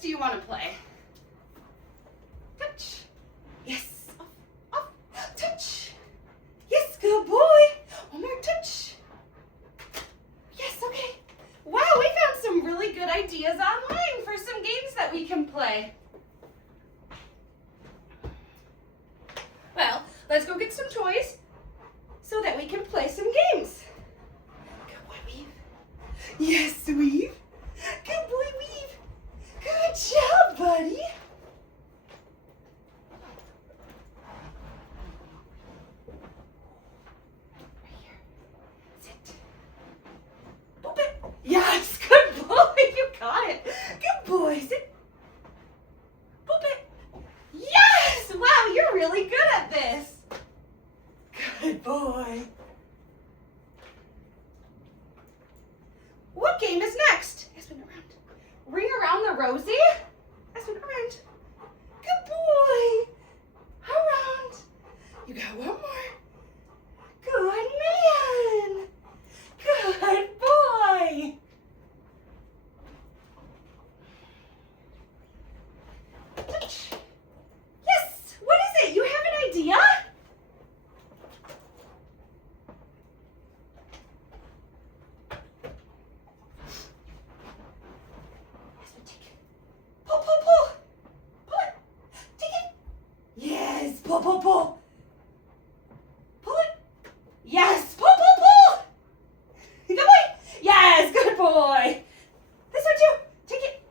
do you want to play? Touch. Yes. Off. Off. Touch. Yes, good boy. One more touch. Yes, okay. Wow, we found some really good ideas online for some games that we can play. Well, let's go get some toys so that we can play some games. Good boy, Weave. Yes, Weave. Good boy, Weave. Good job, buddy. Right here. Sit. Boop it. Yes, good boy. You got it. Good boy. Sit. Boop it. Yes! Wow, you're really good at this. Good boy. What game is next? Aspen, around. Ring around the rosy. Aspen, around. Good boy. Around. You got one more. Good man. Good boy. Touch. Yes. What is it? You have an idea? Pull. Pull it. Yes, pull. Good boy. Yes, good boy. This one too. Take it.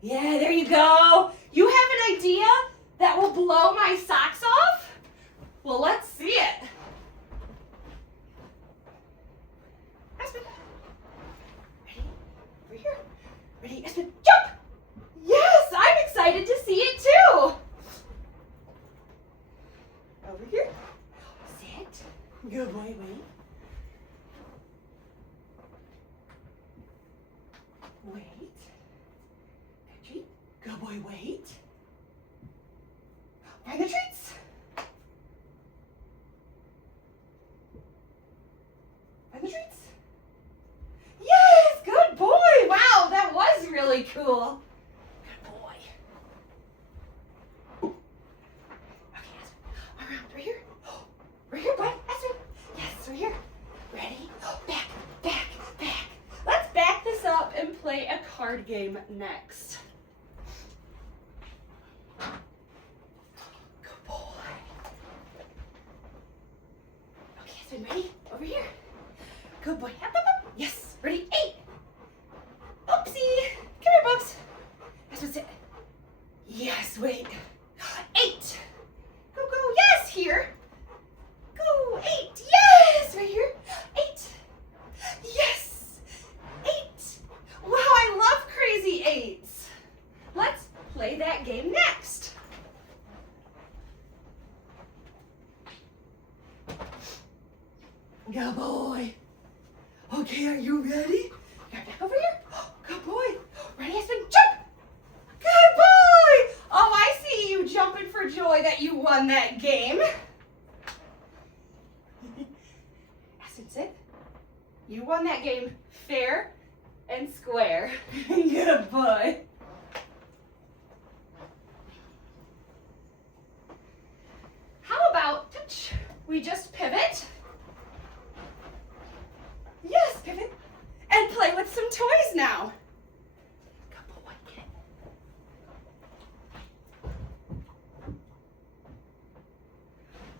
Yeah, there you go. You have an idea that will blow my socks off? Well, let's see it. Aspen. Ready? Over here. Ready, Aspen, jump. Yes, I'm excited to see it too. Over here. Sit. Good boy, wait. Wait. Good treat. Good boy, wait. Find the treats. Find the treats. Yes, good boy. Wow, that was really cool. Good boy. Right here. Right here, bud. Aspen. Yes, right here. Ready? Back. Let's back this up and play a card game next. Good boy. Okay, Aspen, ready? Over here. Good boy. Up. Yes. Ready? 8. Oopsie. Come here, Bubs. Aspen, sit. Yes, wait. 8. Go. Yes, here. Go. 8. Yes, right here. 8. Yes. 8. Wow, I love crazy 8s. Let's play that game next. Good boy. Okay, are you ready? Get back over here. Good boy. Ready, Aspen? Jump. Good boy. Oh, I see you jumping for joy that you won that game. Aspen, sit. You won that game fair and square. Good boy. How about touch? We just pivot. Yes, pivot. And play with some toys now. Good boy, get it.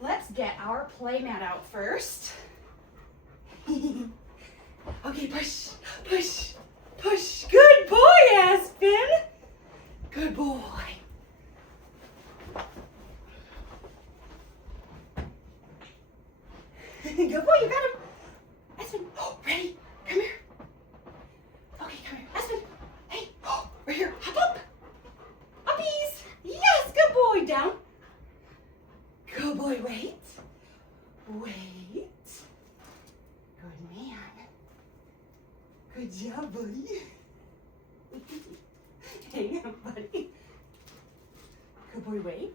Let's get our play mat out first. Okay, push. Good boy, Aspen. Good boy. Good boy, you got him. Aspen, ready? Come here. Okay, come here. Aspen, hey, right here. Hop up. Uppies. Yes, good boy. Down. Good boy, wait. Good man. Good job, buddy. Hang on, buddy. Good boy, wait.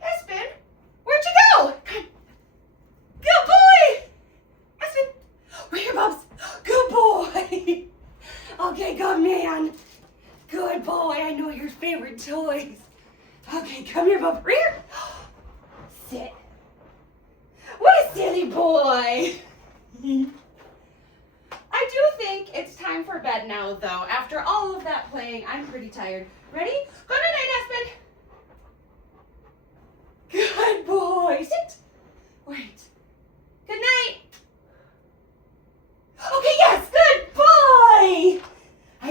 Aspen, where'd you go? Come on. Good boy. Aspen, right here, Bubs. Good boy. Okay, go. man. Good boy. I know your favorite toys. Okay, come here, bub. Right here. Sit. What a silly boy. I do think it's time for bed now, though. After all of that playing, I'm pretty tired. Ready? Go, no,